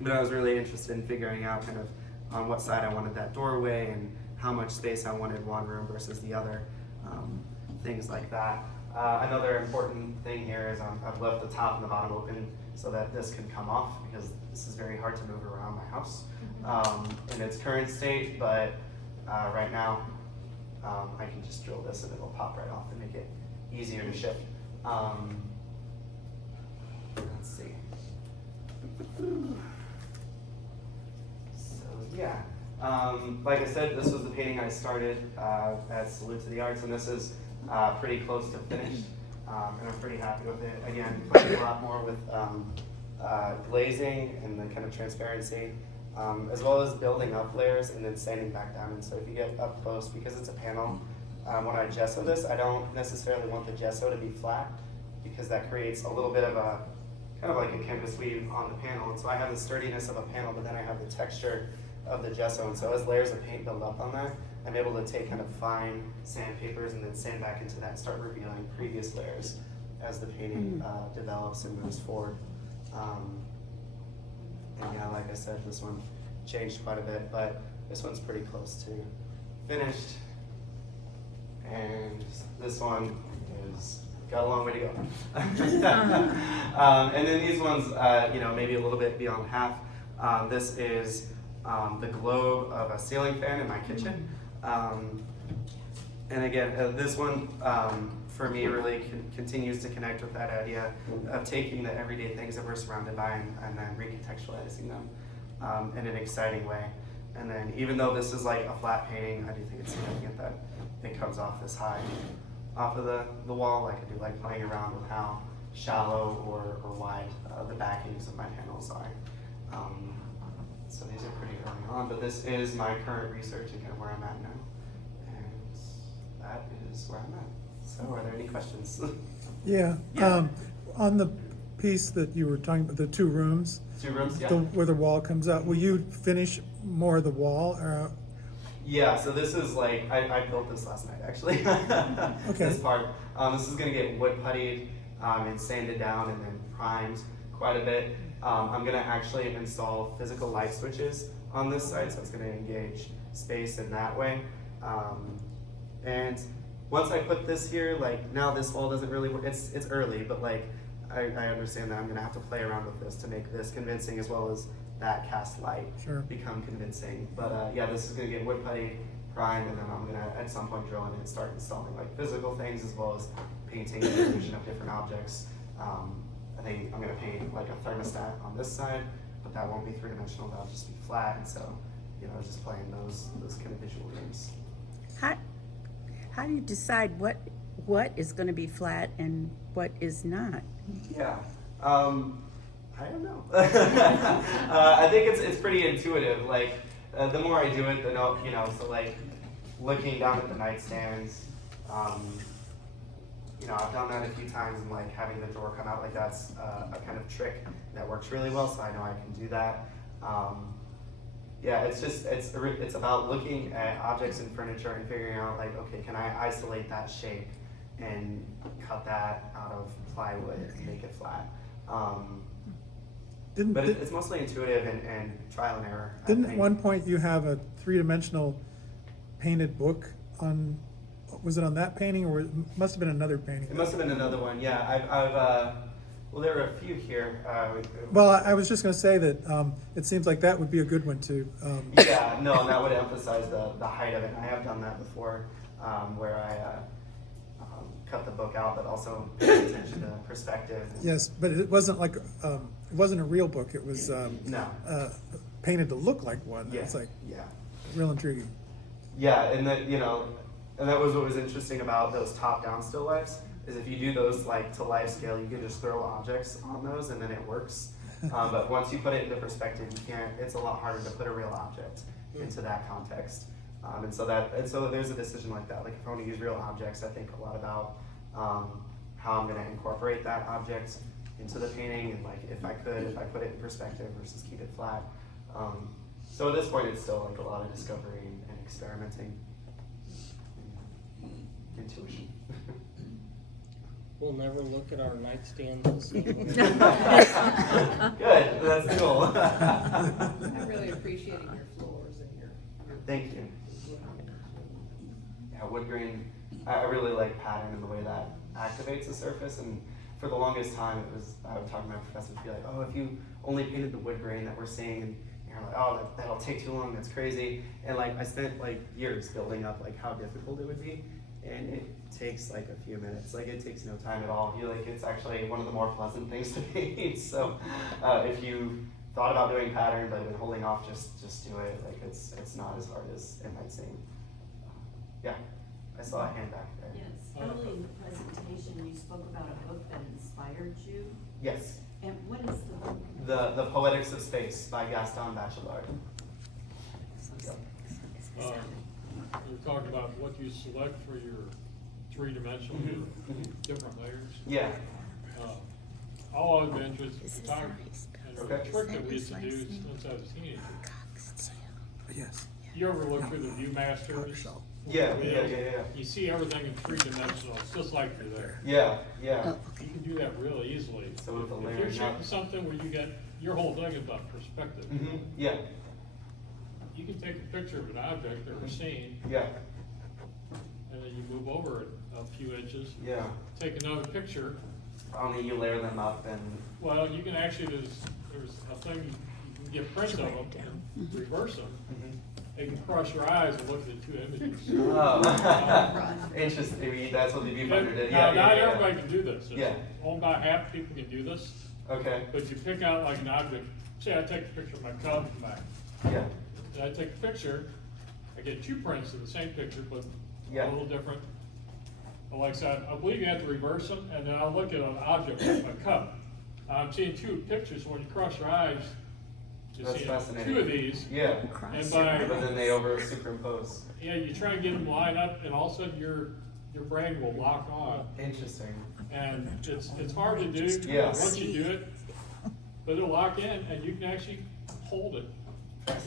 But I was really interested in figuring out kind of on what side I wanted that doorway and how much space I wanted one room versus the other, things like that. Another important thing here is I've left the top and the bottom open so that this can come off, because this is very hard to move around my house in its current state, but right now I can just drill this and it'll pop right off and make it easier to ship. Let's see. So yeah, like I said, this was the painting I started at Salute to the Arts, and this is pretty close to finished, and I'm pretty happy with it. Again, playing a lot more with glazing and the kind of transparency, as well as building up layers and then sanding back down. And so if you get up close, because it's a panel, when I gesso this, I don't necessarily want the gesso to be flat, because that creates a little bit of a kind of like a canvas weave on the panel. And so I have the sturdiness of a panel, but then I have the texture of the gesso. And so as layers of paint build up on that, I'm able to take kind of fine sandpapers and then sand back into that and start revealing previous layers as the painting develops and moves forward. And yeah, like I said, this one changed quite a bit, but this one's pretty close to finished. And this one is got a long way to go. And then these ones, you know, maybe a little bit beyond half. This is the globe of a ceiling fan in my kitchen. And again, this one, for me, really continues to connect with that idea of taking the everyday things that we're surrounded by and then recontextualizing them in an exciting way. And then even though this is like a flat painting, I do think it's significant that it comes off this high off of the wall. Like I do like playing around with how shallow or wide the backings of my panels are. So these are pretty early on, but this is my current research and kind of where I'm at now. And that is where I'm at. So are there any questions? Yeah. Yeah. On the piece that you were talking about, the 2 rooms, 2 rooms, yeah. where the wall comes out, will you finish more of the wall? Or? Yeah, so this is like, I built this last night actually. Okay. This part. This is gonna get wood puttied and sanded down and then primed quite a bit. I'm gonna actually install physical light switches on this side, so it's gonna engage space in that way. And once I put this here, like now this wall doesn't really work. It's early, but like I understand that I'm gonna have to play around with this to make this convincing, as well as that cast light become convincing. But yeah, this is gonna get wood putty, primed, and then I'm gonna at some point drill in and start installing like physical things as well as painting the illusion of different objects. I think I'm gonna paint like a thermostat on this side, but that won't be 3-dimensional, that'll just be flat. And so, you know, just playing those kind of visual games. How do you decide what is going to be flat and what is not? Yeah, I don't know. I think it's pretty intuitive. Like the more I do it, the you know. So like looking down at the nightstands, you know, I've done that a few times, and like having the drawer come out like that's a kind of trick that works really well. So I know I can do that. Yeah, it's about looking at objects and furniture and figuring out like, okay, can I isolate that shape and cut that out of plywood and make it flat. But it's mostly intuitive and trial and error. I Didn't at think. one point you have a three-dimensional painted book on, was it on that painting, or it must have been another painting? It must have been another one, yeah. Well, there are a few here. Well, I was just gonna say that, it seems like that would be a good one to, Yeah, no, and that would emphasize the height of it. I have done that before, where I cut the book out, but also paid attention to perspective. yes, but it wasn't like, it wasn't a real book, it was, No. painted to look like one. Yeah, It's like, yeah. real intriguing. Yeah, and that, and that was what was interesting about those top-down still lifes, is if you do those like to life scale, you can just throw objects on those and then it works. But once you put it into perspective, you can't, it's a lot harder to put a real object into that context. And so there's a decision like that. Like if I want to use real objects, I think a lot about how I'm going to incorporate that object into the painting, and like if I put it in perspective versus keep it flat. So at this point, it's still like a lot of discovery and experimenting, and intuition. We'll never look at our nightstand the same. Good, that's the goal. I'm really appreciating your floors and your. Thank you. Yeah, wood grain, I really like pattern and the way that activates the surface, and for the longest time I would talk to my professor and be like, oh, if you only painted the wood grain that we're seeing, and you're like, oh, that'll take too long, that's crazy. And like I spent like years building up like how difficult it would be, and it takes like a few minutes. Like it takes no time at all. It's actually one of the more pleasant things to paint. So if you thought about doing pattern but been holding off, just do it. Like it's not as hard as it might seem. Yeah, I saw a hand back there. Yes, early in the presentation, you spoke about a book that inspired you. Yes, And what is the book? the Poetics of Space by Gaston Bachelard. You're talking about what you select for your three-dimensional, different layers. Yeah. All I've been interested in photography, and Okay. the trick that we used to do since I was a teenager. Yes. You ever look through the Viewmaster? Coggeshall. Yeah. You see everything in three-dimensional, it's just like you're there. Yeah. You can do that real easily. So with the If layer, you're shooting something where you get, your whole thing is about perspective. Yeah. You can take a picture of an object or a scene, Yeah. and then you move over it a few inches, Yeah. take another picture. Only you layer them up and. Well, you can actually, there's a thing, you can get prints of them and reverse them. And you can cross your eyes and look at the two images. Oh. Interesting. That's what the viewfinder did. Now, Yeah. not Yeah. everybody can do this. It's Yeah. only about half people can do this, Okay. but you pick out like an object. Say I take a picture of my cub from back. Yeah. And I take a picture, I get two prints of the same picture, but Yeah. a little different. But like I said, I believe you have to reverse them, and then I'll look at an object like my cup. I'm seeing two pictures, so when you cross your eyes, you That's see fascinating. two of these. Yeah. And by, But then they over superimpose. yeah, you try and get them lined up, and all of a sudden your brain will lock on. Interesting. And it's hard to do Yeah. once you do it, but it'll lock in, and you can actually hold it.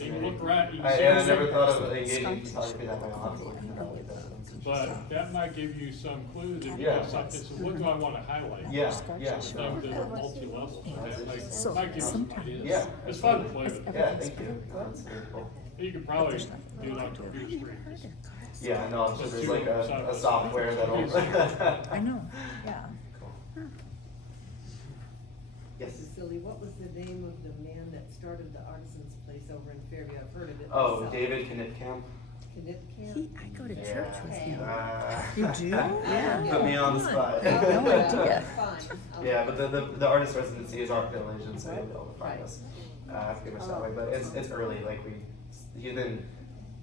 You can look around, you can see I the never same- thought of engaging photography that way. I'll have to look into that like that. But that might give you some clues if you Yeah. have something, so what do I want to highlight? Yeah. Things that are multi-level, that might give you some ideas. Yeah. It's fun to play with. Yeah, thank you. That's very cool. You could probably do it on computer screen. Yeah, no, I'm sure there's like a software that'll. I know, yeah. Cool. Yes. Cecily, what was the name of the man that started the artisans place over in Fairview? I've heard of it. Oh, myself. David Knipkamp. Knipkamp? I go to church with him. You do? Yeah. Put me on the spot. No idea. Fine. Yeah, but the artist residency is Art Village, and so you'll be able to find us pretty much that way. But it's early. Like he's been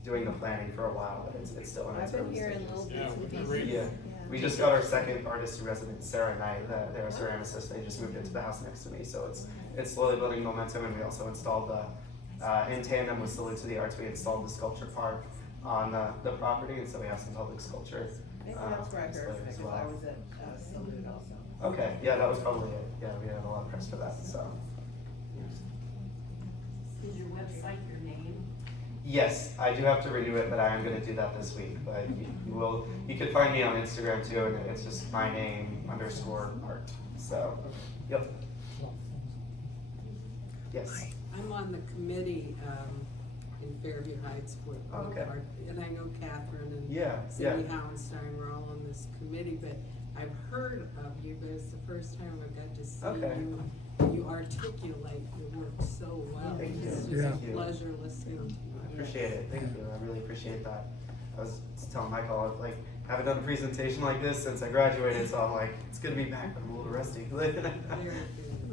doing the planning for a while, but it's still in its I've been early hearing stages. little Yeah, bits and we're pieces. reading. Yeah. We just got our second artist in residence, Sarah Knight. They're a ceramicist. They just moved into the house next to me, so it's slowly building momentum. And we also installed in tandem with Salute to the Arts, we installed the sculpture park on the property, and so we have some public sculpture. Maybe that's where I heard from it, as because well. I was at Salute also. Okay, yeah, that was probably it. Yeah, we had a lot of press for that. So Is your website your name? Yes, I do have to renew it, but I am going to do that this week. But you could find me on Instagram too, and it's just my name _art. So, yep. Yes. I'm on the committee, in Fairview Heights for Okay. art, and I know Catherine and Yeah, Cindy yeah. Howenstein, we're all on this committee, but I've heard of you, but it's the first time I got to see Okay. you. You articulate your work so well. Thank you. It's just Yeah. a pleasure listening to you. I appreciate it. Thank you. I really appreciate that. I was telling Michael, I haven't done a presentation like this since I graduated, so I'm like, it's good to be back, but I'm a little rusty. Very good.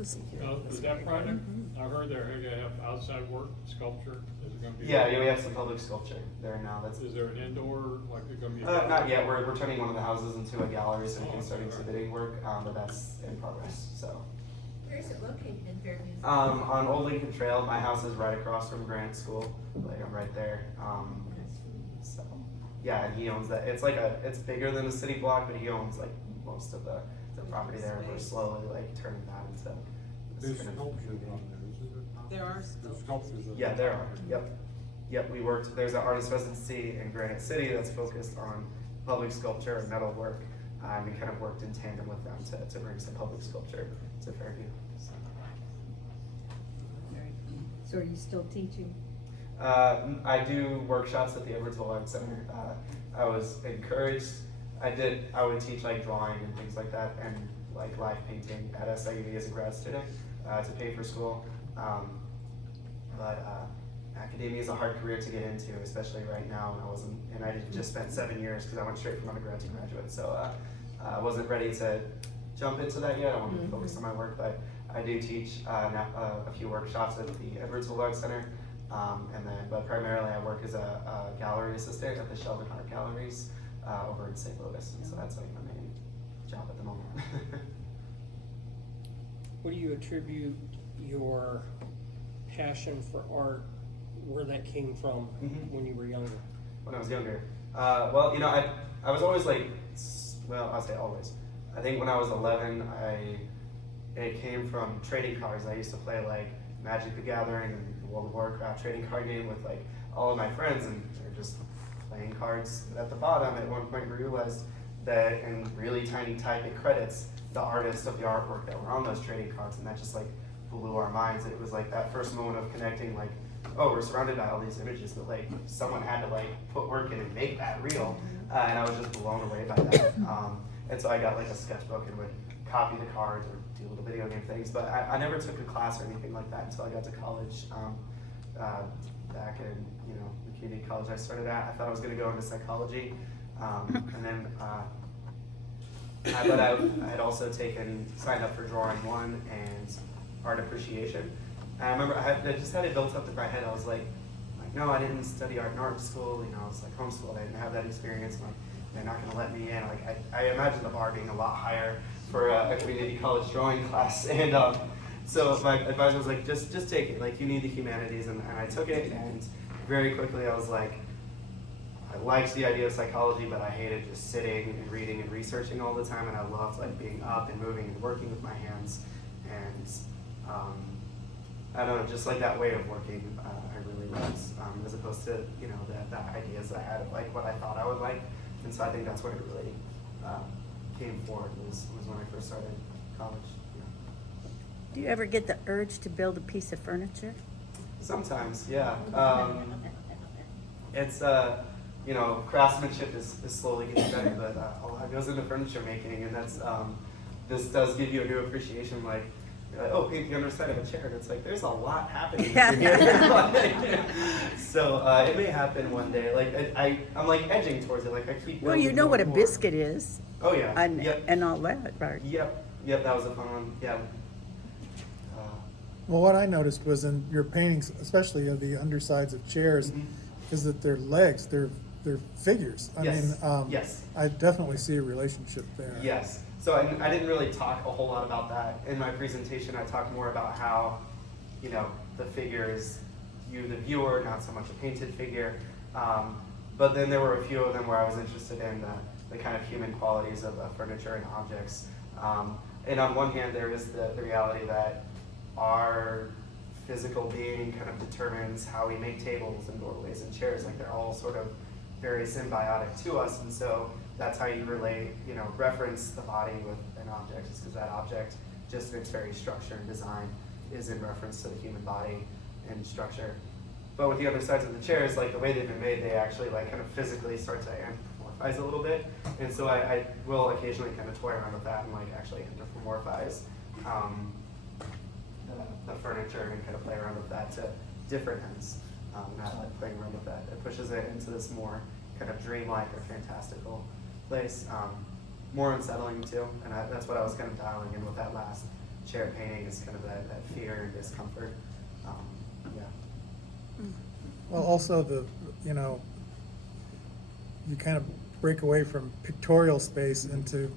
Is that project, I heard they're gonna have outside work, sculpture, is it gonna be? Yeah, we have some public sculpture there now. That's Is there an indoor, like, it's gonna be? not yet. We're turning one of the houses into a gallery, so we can start exhibiting work, but that's in progress. So. Where is it located in Fairview? On Old Lincoln Trail, my house is right across from Granite School. Like I'm right there. So yeah, and he owns that. It's bigger than a city block, but he owns like most of the property there. We're slowly like turning that into. There's kind of- sculptures on there, isn't there? There are There's sculptures. sculptures. on Yeah, there are. Yep. We worked. There's an artist residency in Granite City that's focused on public sculpture and metal work. We kind of worked in tandem with them to bring some public sculpture to Fairview. So. So are you still teaching? I do workshops at the Edwardsville Art Center. I was encouraged. I would teach like drawing and things like that, and like live painting at SIUE as a grad student to pay for school. But academia is a hard career to get into, especially right now. And I just spent 7 years because I went straight from undergrad to graduate. So I wasn't ready to jump into that yet. I wanted to focus on my work, but I do teach a few workshops at the Edwardsville Art Center. But primarily I work as a gallery assistant at the Sheldon Art Galleries over in St. Louis, and so that's like my main job at the moment. What do you attribute your passion for art, where that came from when you were younger? When I was younger, well, I was always like, well, I'll say always. I think when I was 11, it came from trading cards. I used to play like Magic the Gathering and World of Warcraft trading card game with like all of my friends, and they're just playing cards. At the bottom, at one point, we realized that in really tiny type it credits the artist of the artwork that were on those trading cards, and that just like blew our minds. It was like that first moment of connecting, like, oh, we're surrounded by all these images, but like someone had to like put work in and make that real, and I was just blown away by that. And so I got like a sketchbook and would copy the cards or do little video game things, but I never took a class or anything like that until I got to college. Back in the community college I started at, I thought I was going to go into psychology, and then but I had also signed up for drawing 1 and art appreciation. And I remember I just had it built up in my head. I was like, no, I didn't study art in art school. I was like homeschooled. I didn't have that experience. Like, they're not going to let me in. Like, I imagine the bar being a lot higher for a community college drawing class. And so my advisor was like, just take it. Like, you need the humanities. And I took it, and very quickly I was like, I liked the idea of psychology, but I hated just sitting and reading and researching all the time. And I loved like being up and moving and working with my hands. And I don't know, just like that way of working, I really loved, as opposed to the ideas I had of like what I thought I would like. And so I think that's when it really came forward, was when I first started college. Do you ever get the urge to build a piece of furniture? Sometimes, yeah. It's craftsmanship is slowly getting better, but a lot goes into furniture making, and that's this does give you a new appreciation. Like, you're like, oh, paint the underside of a chair, and it's like there's a lot happening here. So it may happen one day. Like I'm like edging towards it. Like I keep. Well, you know what a biscuit is. Oh yeah. And, Yep. and all that, right? Yep. That was a fun one. Yeah. Well, what I noticed was in your paintings, especially of the undersides of chairs, is that they're legs, they're figures. I Yes. mean, Yes. I definitely see a relationship there. Yes. So I didn't really talk a whole lot about that in my presentation. I talked more about how, the figure is you, the viewer, not so much a painted figure. But then there were a few of them where I was interested in the kind of human qualities of furniture and objects. And on one hand, there is the reality that our physical being kind of determines how we make tables and doorways and chairs. Like they're all sort of very symbiotic to us, and so that's how you relate, reference the body with an object, is because that object, just in its very structure and design, is in reference to the human body and structure. But with the other sides of the chairs, like the way they've been made, they actually like kind of physically start to anthropomorphize a little bit, and so I will occasionally kind of toy around with that and like actually anthropomorphize the furniture and kind of play around with that to different ends. Not like playing around with that. It pushes it into this more kind of dreamlike or fantastical place. More unsettling too, and that's what I was kind of dialing in with that last chair painting, is kind of that fear and discomfort. Yeah. Well, also you kind of break away from pictorial space into,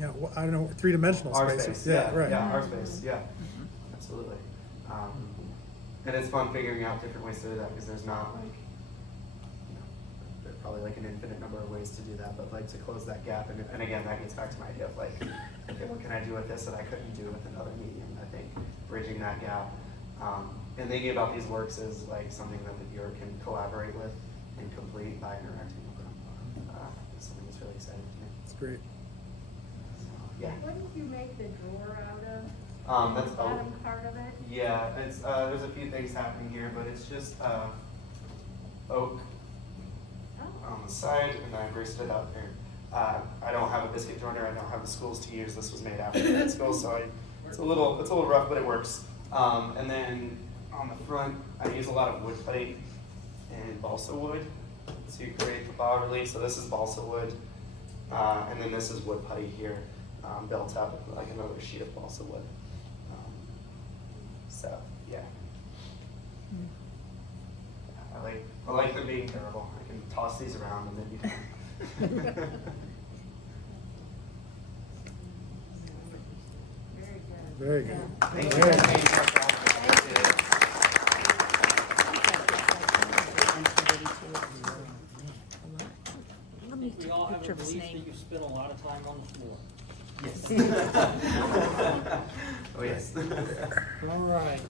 I don't know, three-dimensional Our space. space, Yeah, right. Yeah, our space, yeah, absolutely. And it's fun figuring out different ways to do that, because there's not like, there's probably like an infinite number of ways to do that, but like to close that gap, and again, that gets back to my idea of like, okay, what can I do with this that I couldn't do with another medium? I think bridging that gap, and thinking about these works as like something that the viewer can collaborate with and complete by interacting with them, is something that's really exciting to me. It's great. Yeah. What did you make the drawer out of? That's The bottom part of it? Yeah, it's there's a few things happening here, but it's just oak on the side, and then I braced it up here. I don't have a biscuit joiner. I don't have the spools to use. This was made after grad school, so it's a little rough, but it works. And then on the front, I use a lot of wood plate and balsa wood to create the bas relief. So this is balsa wood, and then this is wood putty here, built up with like another sheet of balsa wood. So yeah, I like them being durable. I can toss these around and then be fine. Very good. Very good. Thank Very you. good. Let me We take all a have picture a of his belief that name. you spent a lot of time on the floor. Yes. Oh yes. All right.